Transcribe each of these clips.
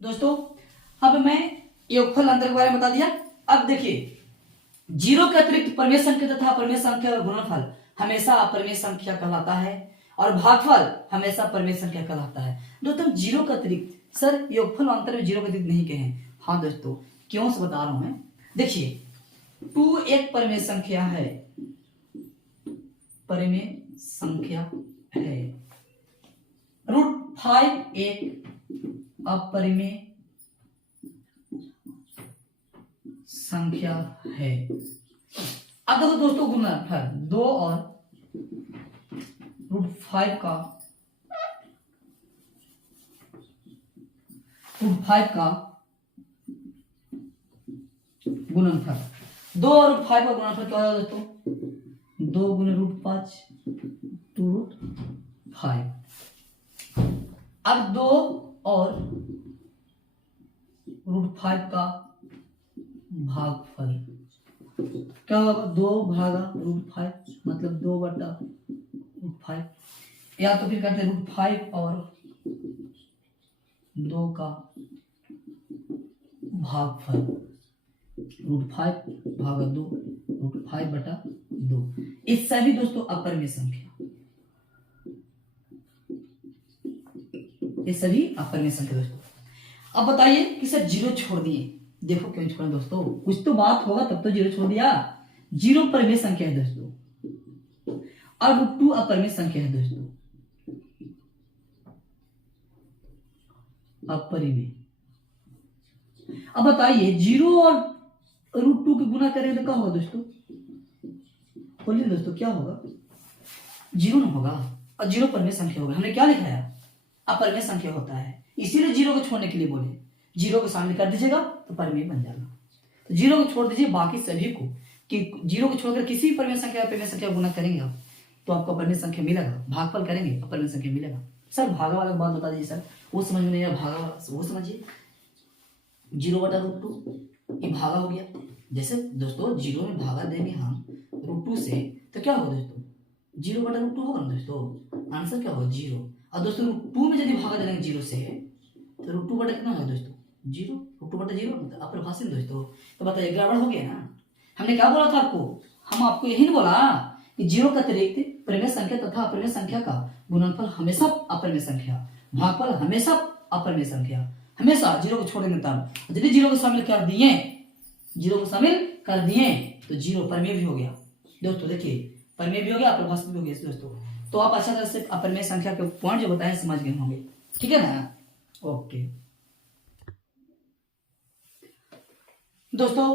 दोस्तों अब मैं योगफल अंतर के बारे में बता दिया। अब देखिए, जीरो के अतिरिक्त परिमेय संख्या तथा परिमेय संख्या का गुणनफल हमेशा अपरिमेय संख्या कहलाता है और भागफल हमेशा परिमेय संख्या कहलाता है। दोस्तों जीरो के अतिरिक्त सर योगफल और अंतर में जीरो के अतिरिक्त नहीं कहे। हाँ दोस्तों, क्यों से बता रहा हूं मैं। देखिए 2 एक परिमेय संख्या है, परिमेय संख्या है। √5 एक अपरिमेय संख्या है। अब देखो दोस्तों गुणनफल 2 और √5 का गुणनफल 2 और √5 का गुणनफल क्या होगा दोस्तों? 2 गुने √5 2√5। अब 2 और √5 का भागफल क्या होगा? 2 भागा √5 मतलब 2/√5, या तो फिर करते √5 और 2 का भागफल। √5 भागा 2 √5/2। ये सभी दोस्तों अपरिमेय संख्या, ये सभी अपरिमेय संख्या दोस्तों। अब बताइए कि सर जीरो छोड़ दिए, देखो क्यों छोड़ा दोस्तों, कुछ तो बात होगा तब तो जीरो छोड़ दिया। जीरो परिमेय संख्या है दोस्तों और √2 अपरिमेय संख्या है दोस्तों, अपरिमेय। अब बताइए जीरो और √2 के गुना करें तो क्या होगा दोस्तों? बोलिए दोस्तों क्या होगा? जीरो ना होगा और जीरो परिमेय संख्या होगा। हमने क्या लिखा है? अपरिमेय संख्या होता है, इसीलिए जीरो को छोड़ने के लिए बोले। जीरो को शामिल कर दीजिएगा तो परिमेय बन जाएगा। तो जीरो को छोड़ दीजिए, बाकी सभी को, कि जीरो को छोड़कर किसी भी परिमेय संख्या अपरिमेय संख्या गुना करेंगे आप तो आपको अपरिमेय संख्या मिलेगा, भागफल करेंगे अपरिमेय संख्या मिलेगा। सर भागा वाला बात बता दीजिए सर, वो समझ में नहीं आया, भागा वाला वो समझिए। 0/√2 ये भागा हो गया। जैसे दोस्तों जीरो में भागा देंगे हम √2 से तो क्या होगा दोस्तों? 0/√2 होगा ना दोस्तों, आंसर क्या होगा? 0। और दोस्तों √2 में यदि भागा देंगे 0 से तो √2 बटा कितना होगा दोस्तों? 0। √2/0 मतलब अपरिभाषित दोस्तों। तो बताइए गड़बड़ हो गया ना। हमने क्या बोला था आपको? हम आपको यही नहीं बोला कि जीरो का अतिरिक्त परिमेय संख्या तथा अपरिमेय संख्या का गुणनफल हमेशा अपरिमेय संख्या, भागफल हमेशा अपरिमेय संख्या, हमेशा। जीरो को छोड़ेंगे तब, यदि जीरो को शामिल कर दिए, जीरो को शामिल कर दिए तो जीरो परिमेय भी हो गया दोस्तों। देखिए परिमेय भी हो गया, अपरिभाषित भी हो गया दोस्तों। तो आप अच्छा तरह से अपरिमेय संख्या के पॉइंट जो बताए समझ गए होंगे, ठीक है ना? ओके दोस्तों,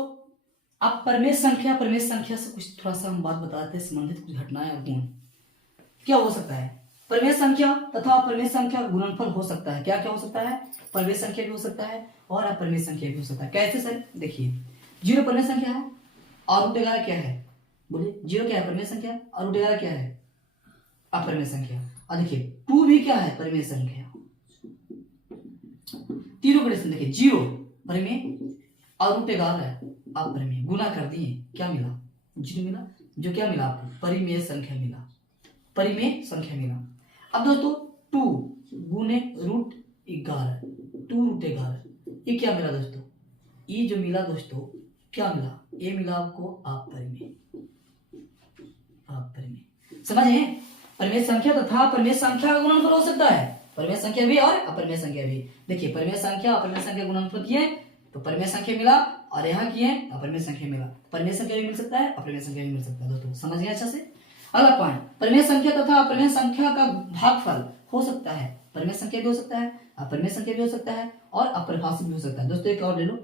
आप परिमेय संख्या से कुछ थोड़ा सा हम बात बताते हैं, संबंधित कुछ घटनाएं और गुण क्या हो सकता है। परिमेय संख्या तथा अपरिमेय संख्या गुणनफल हो सकता है। क्या क्या हो सकता है? परिमेय संख्या भी हो सकता है और अपरिमेय संख्या भी हो सकता है। कैसे सर? देखिए जीरो परिमेय संख्या है और √11 क्या है? बोलिए जीरो क्या है? परिमेय संख्या। और √11 क्या है? अपरिमेय संख्या। और देखिए 2 भी क्या है? परिमेय संख्या। तीनों परिमेय। देखिए जीरो परिमेय और √11 है अपरिमेय। गुना कर दिए, क्या मिला? जीरो मिला। जो क्या मिला आपको? परिमेय संख्या मिला, परिमेय संख्या मिला। अब दोस्तों 2 गुने √11, 2√11 ये क्या मिला दोस्तों? ये जो मिला दोस्तों क्या मिला? ये मिला आपको अपरिमेय। अपरिमेय समझे? परिमेय संख्या तथा परिमेय संख्या का गुणनफल हो सकता है, परिमेय संख्या भी और अपरिमेय संख्या भी। देखिए परिमेय संख्या अपरिमेय संख्या गुणनफल किए तो परिमेय संख्या मिला, और यहाँ किए अपरिमेय संख्या मिला। परिमेय संख्या भी मिल सकता है, अपरिमेय संख्या भी मिल सकता है दोस्तों। समझ गए अच्छा से? अगला पॉइंट, परिमेय संख्या तथा अपरिमेय संख्या का भागफल हो सकता है। परिमेय संख्या भी हो सकता है, अपरिमेय संख्या भी हो सकता है और अपरिभाषित भी हो सकता है। दोस्तों एक और ले लो,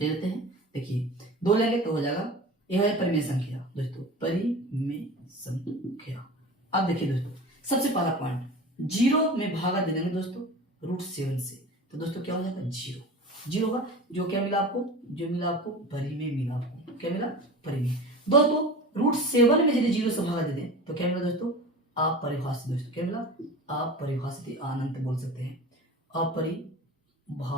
ले लेते हैं। देखिए 2 लेंगे तो हो जाएगा, यह है परिमेय संख्या दोस्तों, परिमेय संख्या। अब देखिए दोस्तों सबसे पहला पॉइंट, जीरो में भागा दे देंगे दोस्तों √7 से तो दोस्तों क्या हो जाएगा? जीरो। जीरो का जो क्या मिला आपको? जो मिला आपको परिमेय मिला। आपको क्या मिला? परिमेय। दोस्तों √7 में यदि जीरो से भागा दे दें तो क्या मिला दोस्तों? अपरिभाषित दोस्तों। क्या मिला? अपरिभाषित, अनंत बोल सकते हैं, अपरिभाषित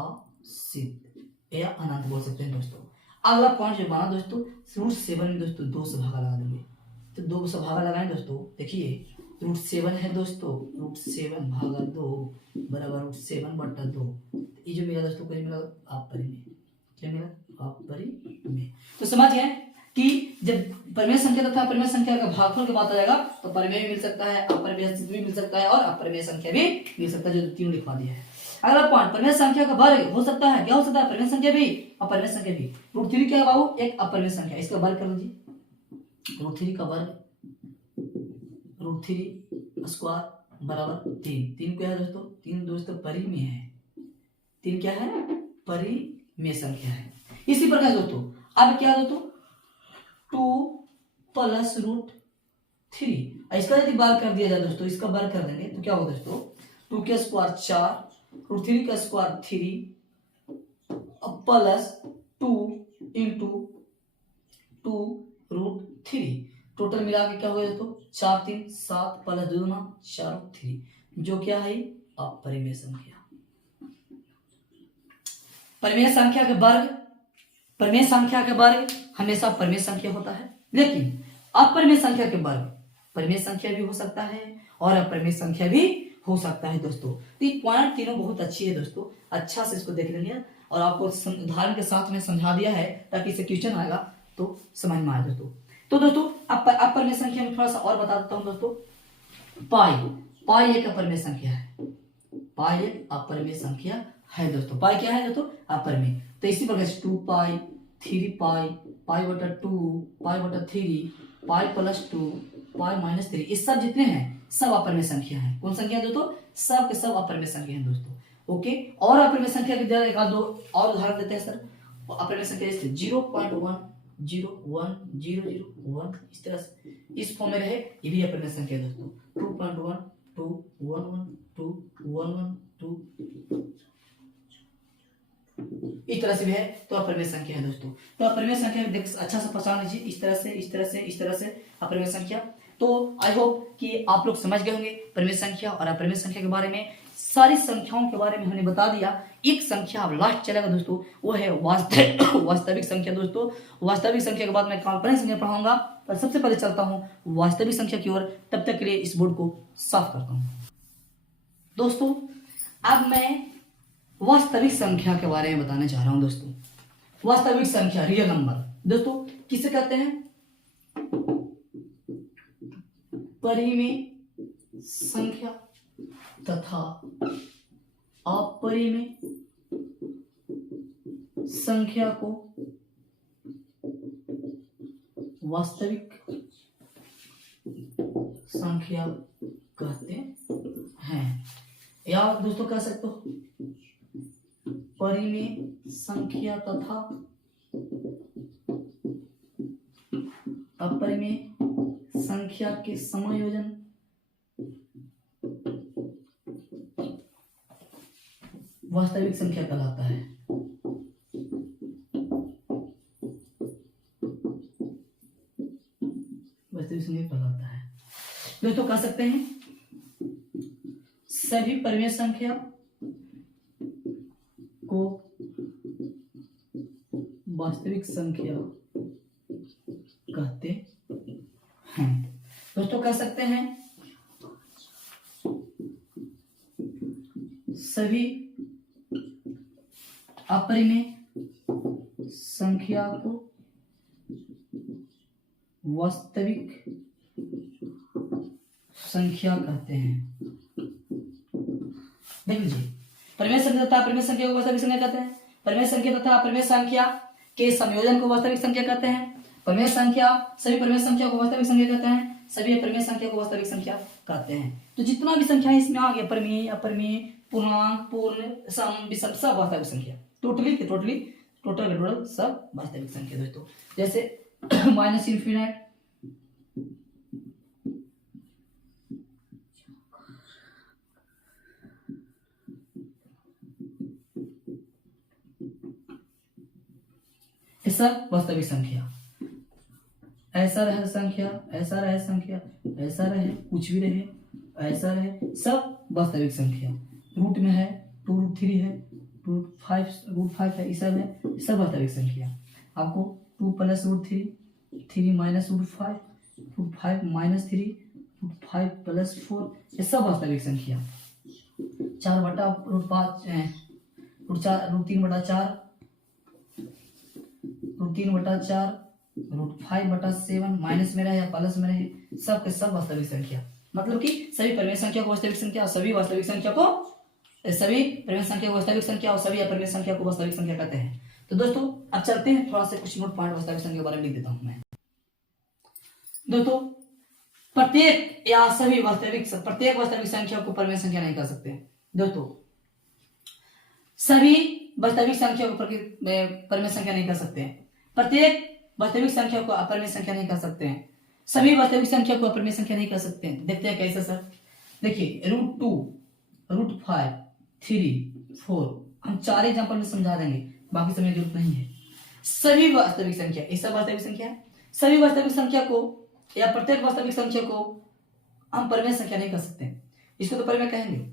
या अनंत बोल सकते हैं दोस्तों। अगला पॉइंट जो बना दोस्तों, √7 में दोस्तों 2 से भागा लगा देंगे तो 2 से भागा लगाएं दोस्तों। देखिए √7 है दोस्तों, √7 भागा 2 बराबर √7/2। ये जो मिला दोस्तों कुछ मिला अपरिमेय, क्या मिला अपरिमेय। तो समझ गए कि जब परिमेय संख्या तथा अपरिमेय संख्या का भागफल की बात आ जाएगा तो परिमेय भी मिल सकता है, अपरिमेय भी मिल सकता है और अपरिमेय संख्या भी मिल सकता है, जो तीनों लिखवा दिया है। अगला पॉइंट, परिमेय संख्या का वर्ग हो सकता है, क्या हो सकता है, परिमेय संख्या भी अपरिमेय संख्या भी। √3 क्या है बाबू, एक अपरिमेय संख्या, इसका वर्ग कर लीजिए। √3 का वर्ग, √3 स्क्वायर बराबर 3। 3 क्या है दोस्तों, 3 दोस्तों परिमेय है, 3 क्या है, परिमेय संख्या है। इसी प्रकार दोस्तों अब क्या दोस्तों 2 + √3, इसका यदि वर्ग कर दिया जाए दोस्तों, इसका वर्ग कर देंगे तो क्या होगा दोस्तों 2 का स्क्वायर 4, √3 का स्क्वायर 3 प्लस 2 × 2√3, टोटल मिला के क्या होगा दोस्तों 4 3 7 प्लस 2 9 4 3, जो क्या है अपरिमेय संख्या। परिमेय संख्या के वर्ग, परिमेय संख्या के वर्ग हमेशा परिमेय संख्या होता है, लेकिन अपरिमेय संख्या के वर्ग परिमेय संख्या भी हो सकता है और अपरिमेय संख्या भी हो सकता है दोस्तों। तो ये पॉइंट तीनों बहुत अच्छी है दोस्तों, अच्छा से इसको देख लेंगे और आपको उदाहरण के साथ में समझा दिया है ताकि इसे क्वेश्चन आएगा तो समझ में आए दोस्तों। तो दोस्तों अपरिमेय संख्या में थोड़ा सा और बता देता हूं दोस्तों। पाई एक अपरिमेय संख्या है, पाई एक अपरिमेय संख्या है दोस्तों। पाई क्या है दोस्तों अपरिमेय। तो इसी प्रकार से 2 पाई, 3 पाई, पाई/2, पाई/3, पाई + 2, पाई -3, ये सब जितने हैं सब अपरिमेय संख्या है। कौन संख्या है दोस्तों, सब के सब अपरिमेय संख्या है दोस्तों। ओके, और अपरिमेय संख्या के एक आध दो और उदाहरण देते हैं सर। अपरिमेय संख्या जैसे 0.1 0 1 0 0 1, इस तरह से इस फॉर्म में रहे, ये भी अपरिमेय संख्या है दोस्तों। 2.1 2 1 1 2 1 1 2, इस तरह से भी है, तो अपरिमेय संख्या है दोस्तों। तो अपरिमेय संख्या देख अच्छा से पहचान लीजिए, इस तरह से इस तरह से इस तरह से अपरिमेय संख्या। तो आई होप कि आप लोग समझ गए होंगे परिमेय संख्या और अपरिमेय संख्या के बारे में। सारी संख्याओं के बारे में हमने बता दिया। एक संख्या अब लास्ट चलेगा दोस्तों, वो है वास्तविक संख्या दोस्तों। वास्तविक संख्या के बाद मैं काल्पनिक संख्या पढ़ाऊंगा, पर सबसे पहले चलता हूं वास्तविक संख्या की ओर। तब तक के लिए इस बोर्ड को साफ करता हूं दोस्तों। अब मैं वास्तविक संख्या के बारे में बताने जा रहा हूं दोस्तों। वास्तविक संख्या, रियल नंबर दोस्तों किसे कहते हैं, परिमेय संख्या तथा अपरिमेय संख्या को वास्तविक संख्या कहते हैं, या दोस्तों कह सकते हो परिमेय संख्या तथा अपरिमेय संख्या के समायोजन वास्तविक संख्या कहलाता है। वास्तविक संख्या कहलाता है दोस्तों। कह सकते हैं सभी परिमेय संख्या को वास्तविक संख्या कहते हैं दोस्तों। कह सकते हैं सभी अपरिमेय संख्या को वास्तविक संख्या कहते हैं। देख लीजिए, परिमेय संख्या तथा अपरिमेय संख्या को वास्तविक संख्या कहते हैं। परिमेय संख्या तथा अपरिमेय संख्या के संयोजन को वास्तविक संख्या कहते हैं। परिमेय संख्या, सभी परिमेय संख्या को वास्तविक संख्या कहते हैं। सभी अपरिमेय संख्या को वास्तविक संख्या कहते हैं। तो जितना भी संख्या है इसमें आ गया, परिमेय, अपरिमेय, पूर्णांक, पूर्ण, सम, विषम, सब वास्तविक संख्या। टोटल सब वास्तविक संख्या दोस्तों। जैसे -∞, सब वास्तविक संख्या। ऐसा रहे संख्या, ऐसा रहे संख्या, ऐसा रहे, कुछ भी रहे, ऐसा रहे, सब वास्तविक संख्या। रूट में है, 2√3 है, √5 है, ये सब है, सब वास्तविक संख्या। आपको 2 + √3, 3 - √5, √5 - 3, 5 प्लस 4, ये सब वास्तविक संख्या। 4 बटा √5 √3 बटा 4 √3 बटा 4 √5 बटा 7 माइनस में रहे या प्लस में रहे, सब के सब वास्तविक संख्या। मतलब कि सभी परिमेय संख्या को वास्तविक संख्या और सभी वास्तविक संख्या को सभी परिमेय संख्या को वास्तविक संख्या और सभी अपरिमेय संख्या को वास्तविक संख्या कहते हैं। तो दोस्तों अब चलते हैं, थोड़ा सा कुछ नोट पॉइंट वास्तविक संख्या के बारे में लिख देता हूं मैं। दोस्तों प्रत्येक या सभी प्रत्येक वास्तविक संख्या को परिमेय संख्या नहीं कह सकते। दोस्तों सभी वास्तविक संख्या को परिमेय संख्या नहीं कह सकते हैं। प्रत्येक वास्तविक संख्या को अपरिमेय संख्या नहीं कह सकते हैं। सभी वास्तविक संख्या को अपरिमेय संख्या नहीं कह सकते हैं। देखते हैं कैसे सर। देखिए √2 √5 3 4 हम 4 एग्जांपल में समझा देंगे, बाकी समय जरूरत नहीं है। सभी वास्तविक संख्या, ये सब वास्तविक संख्या है। सभी वास्तविक संख्या को या प्रत्येक वास्तविक संख्या को हम परिमेय संख्या नहीं कह सकते। इसको तो परिमेय कहेंगे,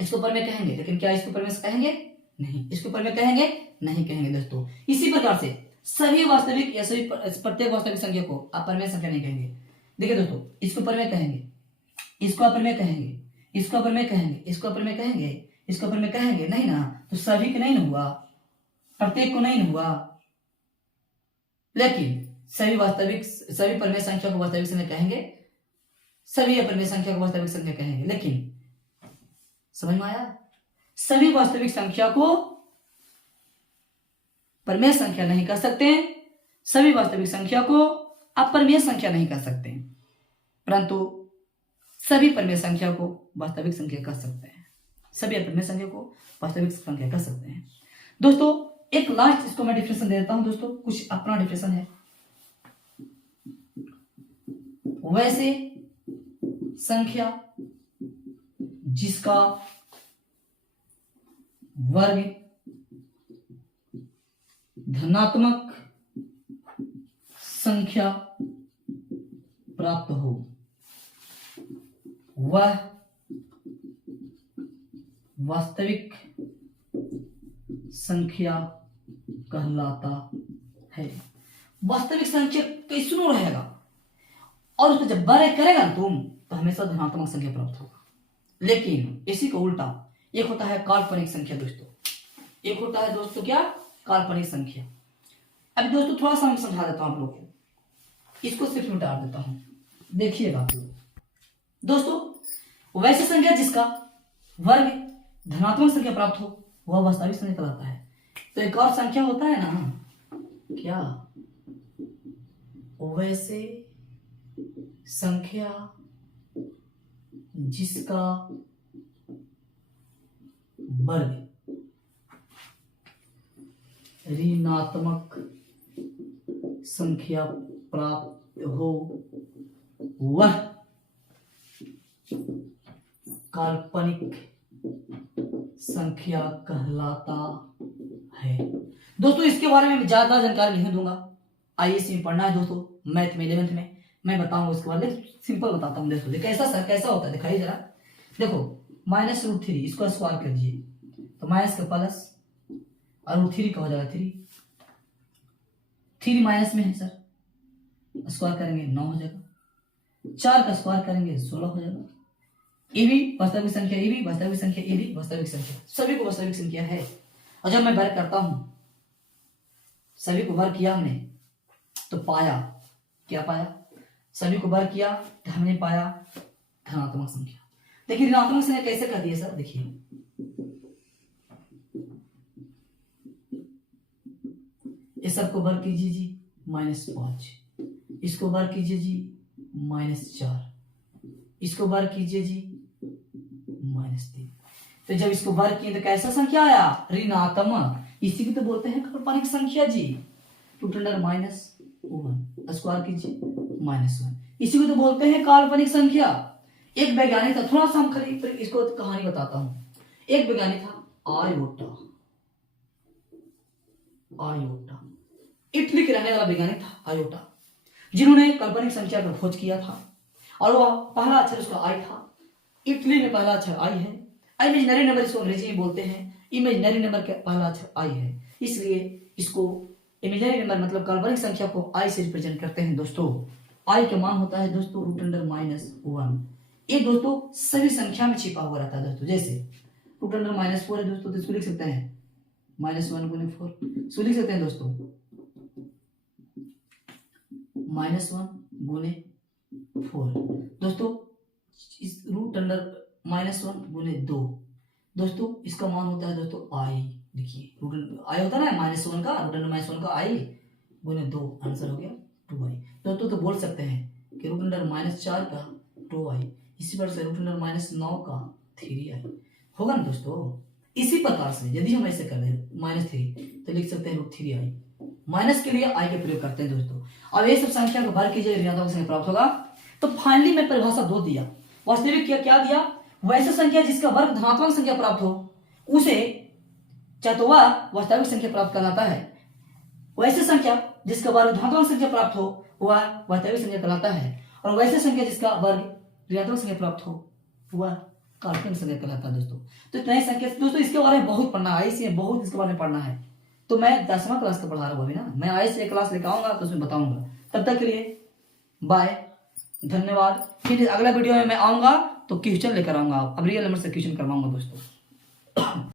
इसको परिमेय कहेंगे, लेकिन क्या इसको परिमेय कहेंगे? नहीं। इसको परिमेय कहेंगे? नहीं कहेंगे। दोस्तों इसी प्रकार से सभी वास्तविक या सभी प्रत्येक वास्तविक संख्या को अपरिमेय संख्या नहीं कहेंगे। देखिए दोस्तों, इसको परिमेय कहेंगे, इसको अपरिमेय कहेंगे, इसको अपरिमेय कहेंगे, इसको अपरिमेय कहेंगे, इसको अपरिमेय कहेंगे, नहीं ना। तो सभी को नहीं ना हुआ, प्रत्येक को नहीं हुआ, लेकिन सभी परिमेय संख्या को वास्तविक संख्या कहेंगे, सभी अपरिमेय संख्या को वास्तविक संख्या कहेंगे। लेकिन समझ में आया? सभी वास्तविक संख्या को परिमेय संख्या नहीं कह सकते, सभी वास्तविक संख्या को अपरिमेय संख्या नहीं कह सकते, परंतु सभी परिमेय संख्या को वास्तविक संख्या कह सकते हैं। सभी अपरिमेय संख्या को वास्तविक संख्या कह सकते हैं। दोस्तों एक लास्ट इसको मैं डिफिनेशन दे देता हूं। दोस्तों कुछ अपना डिफिनेशन है। वैसे संख्या जिसका वर्ग धनात्मक संख्या प्राप्त हो वह वास्तविक संख्या कहलाता है। वास्तविक संख्या कैसनो रहेगा और उसको जब वर्ग करेगा ना तुम, तो हमेशा धनात्मक संख्या प्राप्त होगा। लेकिन इसी को उल्टा, एक होता है काल्पनिक संख्या दोस्तों, एक होता है दोस्तों क्या? काल्पनिक संख्या। अभी दोस्तों थोड़ा सा मैं समझा देता हूं आप लोग को, इसको सिर्फ मिटा देता हूं, देखिएगा आप लोग। दोस्तों वैसे संख्या जिसका वर्ग धनात्मक संख्या प्राप्त हो वह वास्तविक संख्या कहलाता है। तो एक और संख्या होता है ना, क्या? वैसे संख्या जिसका वर्ग ऋणात्मक संख्या प्राप्त हो वह काल्पनिक संख्या कहलाता है। दोस्तों इसके बारे में ज्यादा जानकारी नहीं दूंगा, आईएएस में पढ़ना है दोस्तों, मैथ में 11th में मैं बताऊंगा उसके बारे में। सिंपल बताता हूँ दोस्तों, कैसा सर कैसा होता है दिखाइए जरा। देखो -√3 इसको स्क्वायर कर दीजिए तो माइनस का प्लस और √3 का हो जाएगा 3 माइनस में है सर, स्क्वायर करेंगे 9 हो जाएगा, 4 का स्क्वायर करेंगे 16 हो जाएगा। ये भी वास्तविक संख्या, ये भी वास्तविक संख्या, ये भी वास्तविक संख्या, सभी को वास्तविक संख्या है। और जब मैं वर्ग करता हूं, सभी को वर्ग किया हमने तो पाया, क्या पाया? सभी को वर्ग किया तो हमने पाया धनात्मक संख्या। देखिए ऋणात्मक संख्या कैसे कर दिए सर, देखिए ये सबको वर्ग कीजिए जी -5, इसको वर्ग कीजिए जी -4, इसको वर्ग कीजिए जी -3। तो जब इसको वर्ग किए तो कैसा संख्या आया? ऋणात्मक। इसी को तो बोलते हैं काल्पनिक संख्या जी। √-1 स्क्वायर कीजिए -1, इसी को तो बोलते हैं काल्पनिक संख्या। एक वैज्ञानिक था, थोड़ा सा हम खाली इसको कहानी बताता हूं। एक वैज्ञानिक था आयोटा, इटली के रहने वाला वैज्ञानिक था आयोटा, जिन्होंने काल्पनिक संख्या का खोज किया था। और वह पहला अक्षर उसका आई था। इटली में पहला अक्षर आई है। इमेजिनरी नंबर इसको अंग्रेजी में बोलते हैं, इमेजिनरी नंबर का पहला अक्षर आई है, इसलिए इसको इमेजिनरी नंबर मतलब काल्पनिक संख्या को आई से रिप्रेजेंट करते हैं दोस्तों। आई का मान होता है दोस्तों √(-1). ये दोस्तों सभी संख्या में छिपा हुआ रहता है दोस्तों। जैसे √(-4) है दोस्तों, तो इसको लिख सकते हैं -1 गुने 4, इसको लिख सकते हैं दोस्तों -1 गुने 4। दोस्तों इस √(-1 गुने 2), दोस्तों इसका मान होता है दोस्तों आई। देखिए आई होता है ना -1 का, √(-1 का आई गुने 2, आंसर हो गया 2i। दोस्तों तो बोल सकते हैं कि √(-4) का 2i, इसी प्रकार से √(-9) का 3i होगा ना दोस्तों। इसी प्रकार से यदि हम ऐसे कर दें -3 तो लिख सकते हैं √3i। माइनस के लिए आई का प्रयोग करते हैं दोस्तों। अब ये सब संख्या को भर कीजिए, ऋणात्मक संख्या प्राप्त होगा। तो फाइनली मैं परिभाषा 2 दिया। वास्तविक क्या दिया? वैसे संख्या जिसका वर्ग धनात्मक संख्या प्राप्त हो उसे चतुर्भुज वास्तविक संख्या प्राप्त कहलाता है। वैसे संख्या जिसका वर्ग धनात्मक संख्या प्राप्त हो वह वास्तविक संख्या कहलाता है, और वैसे संख्या जिसका वर्ग ऋणात्मक संख्या प्राप्त हो वह काल्पनिक संख्या कहलाता है दोस्तों। तो इतना ही संख्या दोस्तों, इसके बारे में बहुत पढ़ना है, IC बहुत इसके बारे में पढ़ना है। तो मैं 10वां क्लास का पढ़ा रहा हूँ अभी ना, मैं IC एक क्लास लेकर आऊंगा तो उसमें बताऊंगा। तब तक के लिए बाय, धन्यवाद। फिर अगला वीडियो में मैं आऊंगा तो क्वेश्चन लेकर आऊंगा, अब रियल नंबर से क्वेश्चन करवाऊंगा दोस्तों।